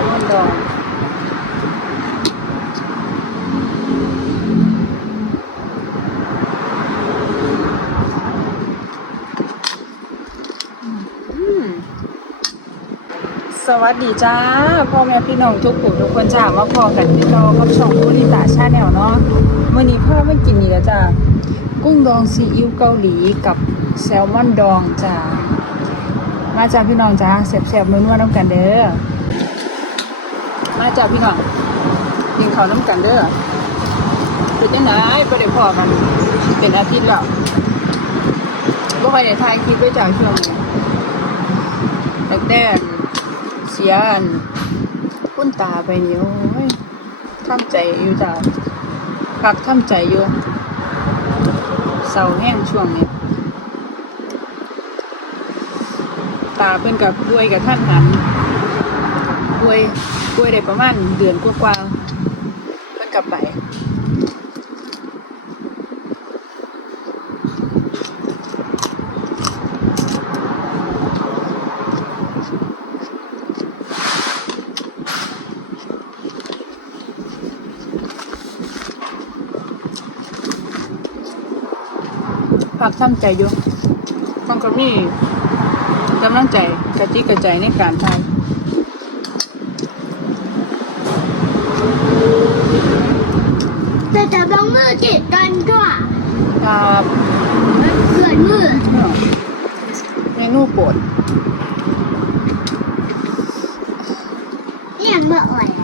ลมอนดองสวัสดีจ้าพ่อแม่พี่น้องทุกผู้ทุกคนจ้ามาพอกันที่เรากับช่องบริตาชาแนลเนาะมื่อนี้พ่อไม่กินนี่แล้วจ้ากุ้งดองซีอิ๊วเกาหลีกับแซลมอนดองจ้ามาจ้าพี่น้องจ้าแซ่บๆนัวๆน้ำกันเด้อ มาจากพี่น้องกินข้าวน้ำกันเด้อเป็นจังไดบ่ได้พอกันเป็นอาทิตย์แล้วบ่ค่อยได้ถ่ายคลิปด้วยจ้าช่วงนี้ตั้งแต่เสียนคุ้นตาไปนี่โอ้ยทำใจอยู่จ้าพักทำใจอยู่เศร้าแห้งช่วงนี้ตาเพิ่นกับป่วยกับท่านหัน ป่วยป่วยได้ประมาณเดือนกว่าๆเพิ่นกลับไปพักทำใจอยู่มันก็มีกำลังใจกระจิกกระใจในการทำ แต่จะต้อง มือติดกันด้วยครับเกิดมือเมนูโปรดเนี่ยเมื่อไหร่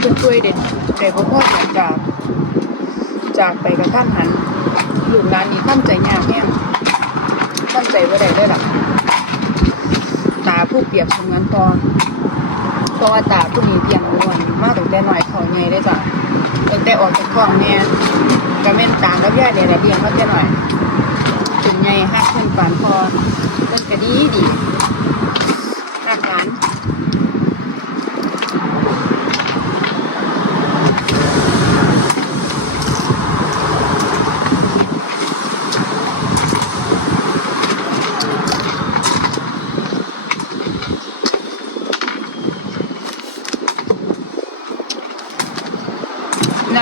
เพิ่นป่วยเด็ดแต่ก็พ่อจากจากจากไปกับท่านหันลูกหลานนี่ทำใจยากแห้งทำใจว่าได้เลยล่ะตาผู้เปรียบเสมือนพอเพราะว่าตาผู้นี้เพียงอ้วนมากตั้งแต่น้อยเขาใหญ่ได้จ้ะตั้งแต่ออกจากท้องแม่ก็แม่นตากับยายเนี่ยแหละเลี้ยงมาแต่น้อยจนใหญ่ฮักเพิ่นปานพอเพิ่นก็ดีดีฮักหลาน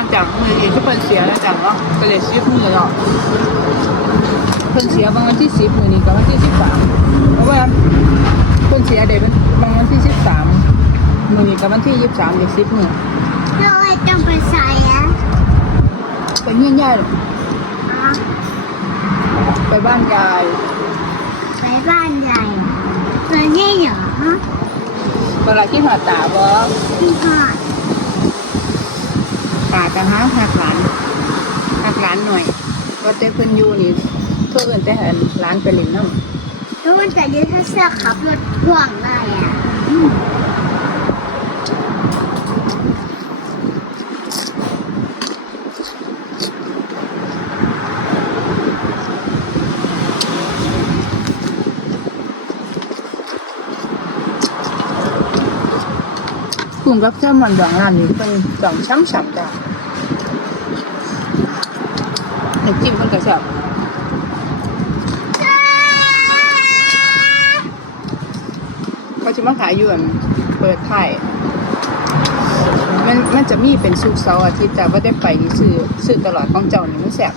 อกจากมือเองที่เพิ่นเสียแล้วจากเนาะก็เลยซิบมือเนาะเพิ่นเสียบางวันที่สิบมือนี้กับวันที่สิบสามเพราะว่าเพิ่นเสียเดี๋ยวบางวันที่สิบสามมือนี้กับวันที่ยี่สิบสามเดี๋ยวสิบมือเราไอ้ต้องไปใส่อะไปเงี้ยนยายเลยอ๋อไปบ้านยายไปบ้านใหญ่ตอนนี้เหรอเวลาที่หาตาบ่พี่พอด ตาจะหาหักหลานหักหลานหน่อยก็แต่เพิ่นอยู่นี่เพื่อเอินแต่เห็นหลานไปเล่นน้ำแล้วมันจะยืดถ้าเสื้อขับรถพ่วงได้อะ กลุ่มกับเจ้ามันดองร้านนี้เป็นดองช้ำฉ่ำจ้ะน้ำจิ้มเพิ่นก็แซบเขาจะมาขายอยู่นเปิดไทยมันมันจะมีเป็นสุกร์เสาร์อาทิตย์จ้ะว่าได้ไปนี่ซื้อซื้อตลอดของเจ้านี่มันแซ่บ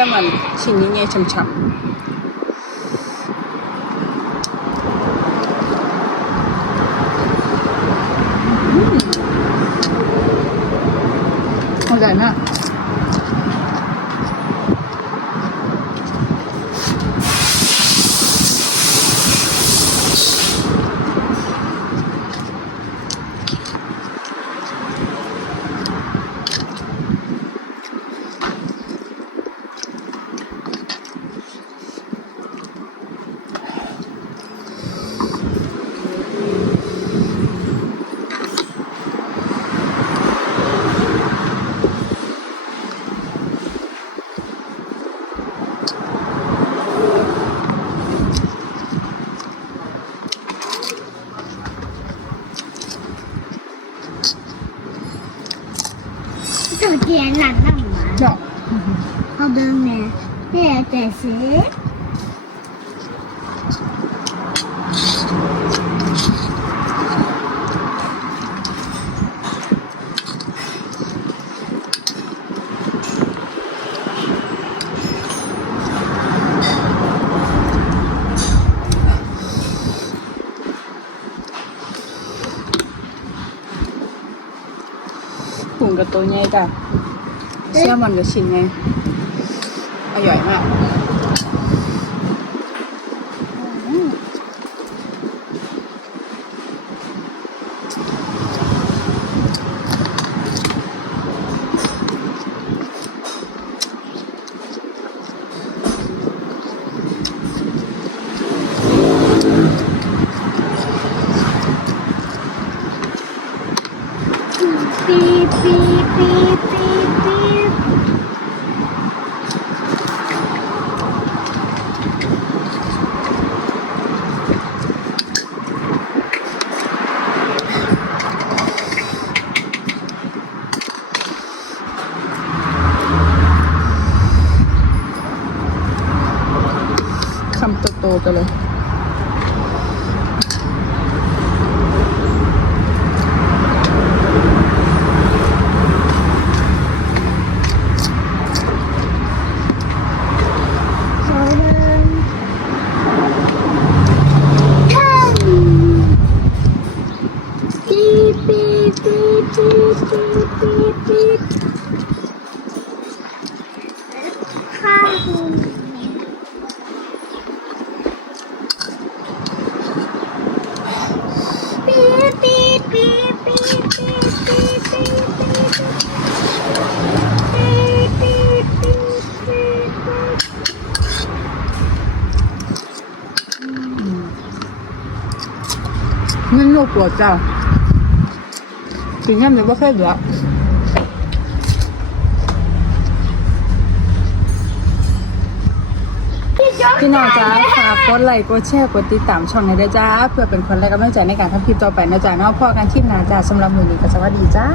Chama chini nye chum chum. แต่ซื้อกุ้งกับตัวใหญ่จ้ะเชื่อมันกับชิ้นไง อร่อยมากปีปีปีปี పోతలే Beep, beep, beep, beep, beep. เงินลูกปวดจ้าถึงงั้นเลยว่าแค่เหลือพี่น้องจ้าฝากกดไลค์กดแชร์กดติดตามช่องในเด้อจ้า เพื่อเป็นคนแรกกำลังใจในการทำคลิปต่อไปนะจ้าเนาะพอกันคลิปหน้าจ้าสำหรับมือนี้ก็สวัสดีจ้า